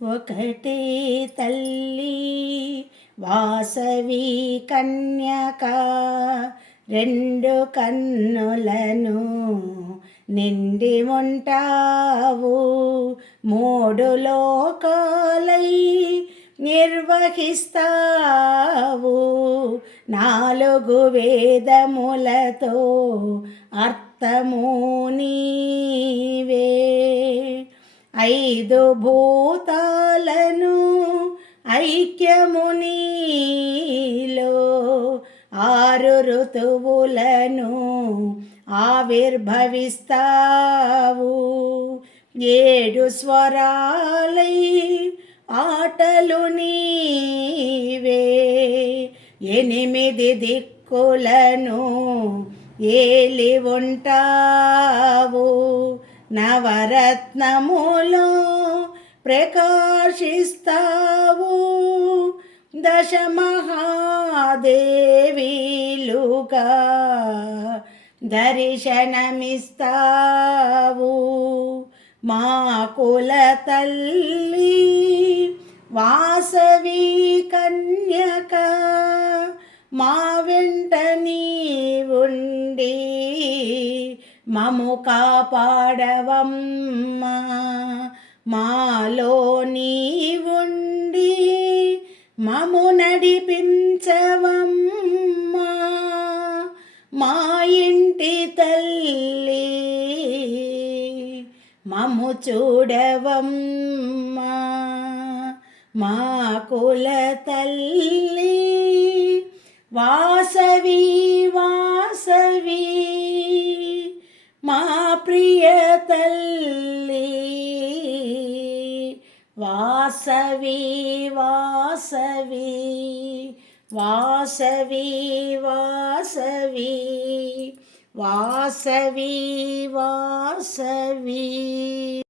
ఒకటే తల్లి వాసవి కన్యక రెండు కన్నులను నిండి ఉంటావు మూడు లోకాలై నిర్వహిస్తావు నాలుగు వేదములతో అర్థము ఐదు భూతాలను ఐక్యమునిలో ఆరు ఋతువులను ఆవిర్భవిస్తావు. ఏడు స్వరాలై ఆటలు నీవే. ఎనిమిది దిక్కులను ఏలి ఉంటా నవరత్నములో ప్రకాశిస్తావు. దశ మహాదేవిలుగా దర్శనమిస్తావు. మా కుల తల్లి వాసవి కన్యక మా మము కాపాడవమ్మా. మాలో నీ ఉండి మము నడిపించవమ్మా. మా ఇంటి తల్లి మము చూడవమ్మా. మా కుల తల్లి వా వాసవి వాసవి వాసవి వాసవి వాసవి వాసవి